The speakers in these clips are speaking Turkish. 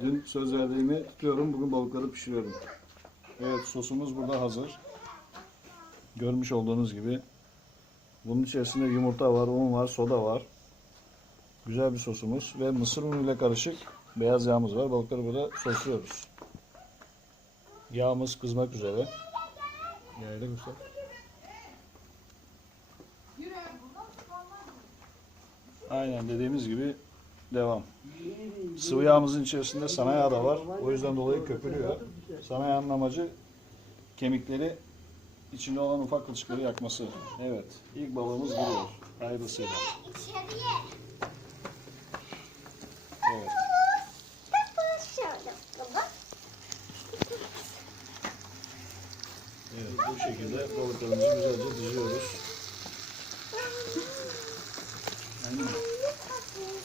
Dün söz verdiğimi tutuyorum. Bugün balıkları pişiriyorum. Evet sosumuz burada hazır. Görmüş olduğunuz gibi. Bunun içerisinde yumurta var, un var, soda var. Güzel bir sosumuz ve mısır unuyla karışık beyaz yağımız var. Balıkları burada sosluyoruz. Yağımız kızmak üzere. Yağıyla göster. Aynen dediğimiz gibi devam. Sıvı yağımızın içerisinde sana yağ da var. O yüzden dolayı köpürüyor. Sana yağın amacı kemikleri içinde olan ufak kılçıkları yakması. Evet. ilk balığımız giriyor. Hayırlısıyla. Evet. Evet. Bu şekilde balıklarımızı güzelce diziyoruz. Aynen.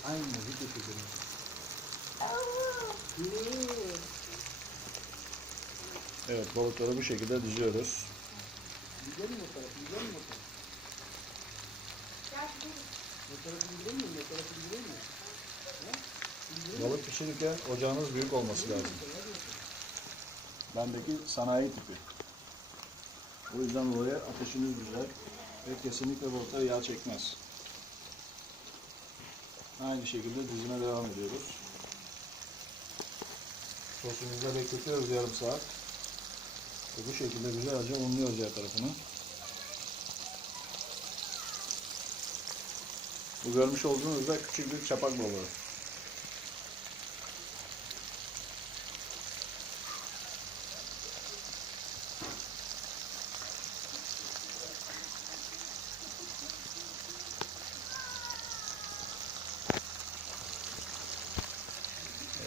Aynen. Video çekelim. Evet balıkları bu şekilde diziyoruz. Balık pişirirken ocağınız büyük olması lazım. Bendeki sanayi tipi. O yüzden dolayı ateşiniz güzel ve kesinlikle balıklar yağ çekmez. Aynı şekilde dizime devam ediyoruz. Sosumuzu da bekletiyoruz yarım saat. Ve bu şekilde güzelce unluyoruz her tarafını. Bu görmüş olduğunuz da küçük bir çapak balığı.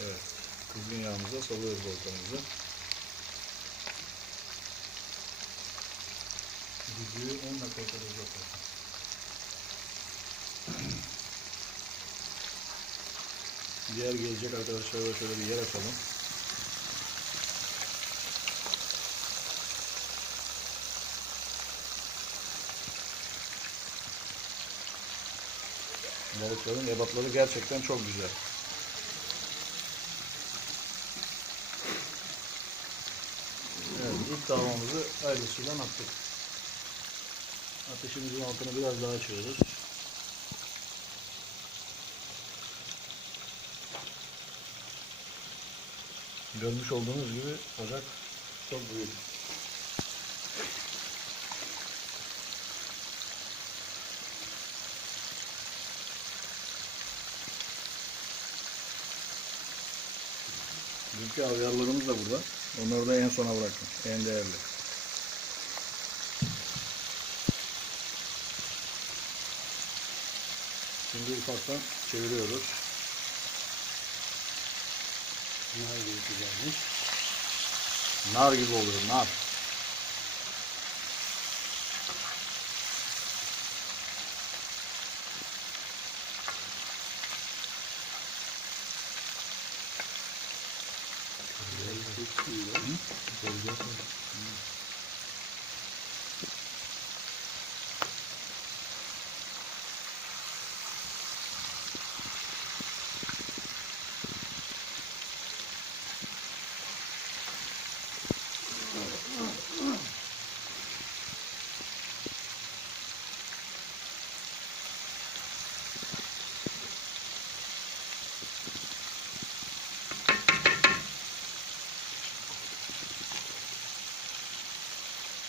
Evet. Kızgın yağımıza salıyoruz balıklarımızı. Düdüğü 10 dakika kadar uzatalım. Diğer gelecek arkadaşlara da şöyle bir yer açalım. Balıkların ebatları gerçekten çok güzel. İlk tavamızı ayrı sudan attık. Ateşimizin altını biraz daha açıyoruz. Görmüş olduğunuz gibi ocak çok büyük. Dünkü avyarlarımız da burada. Onları da en sona bıraktım. En değerli. Şimdi ufaktan çeviriyoruz. Nar gibi güzelmiş. Nar gibi oluyor, nar. Hmm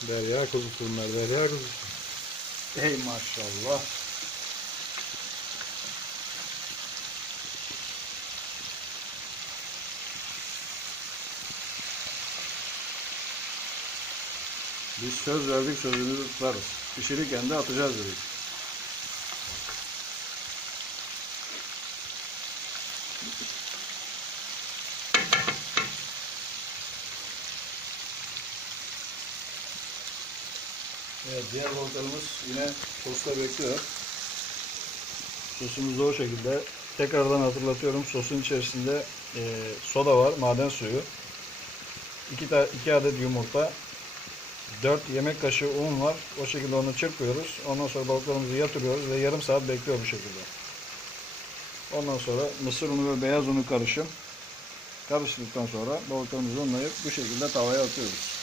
Derya kuzusu bunlar, derya kuzusu. Ey maşallah. Biz söz verdik sözümüzü tutarız. Pişirirken de atacağız dedik. Evet diğer balıklarımız yine sosta bekliyor. Sosumuz da o şekilde. Tekrardan hatırlatıyorum sosun içerisinde e, soda var, maden suyu. 2 ta, iki adet yumurta, 4 yemek kaşığı un var. O şekilde onu çırpıyoruz. Ondan sonra balıklarımızı yatırıyoruz ve yarım saat bekliyor bu şekilde. Ondan sonra mısır unu ve beyaz unu karışım Karıştırdıktan sonra balıklarımızı unlayıp bu şekilde tavaya atıyoruz.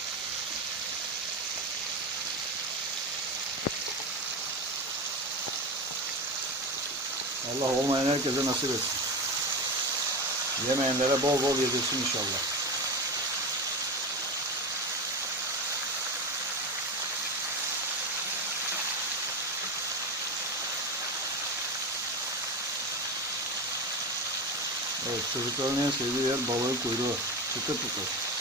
Allah olmayan herkese nasip etsin. Yemeyenlere bol bol yedirsin inşallah. Evet çocukların en sevdiği yer balığın kuyruğu. Pıtır pıtır.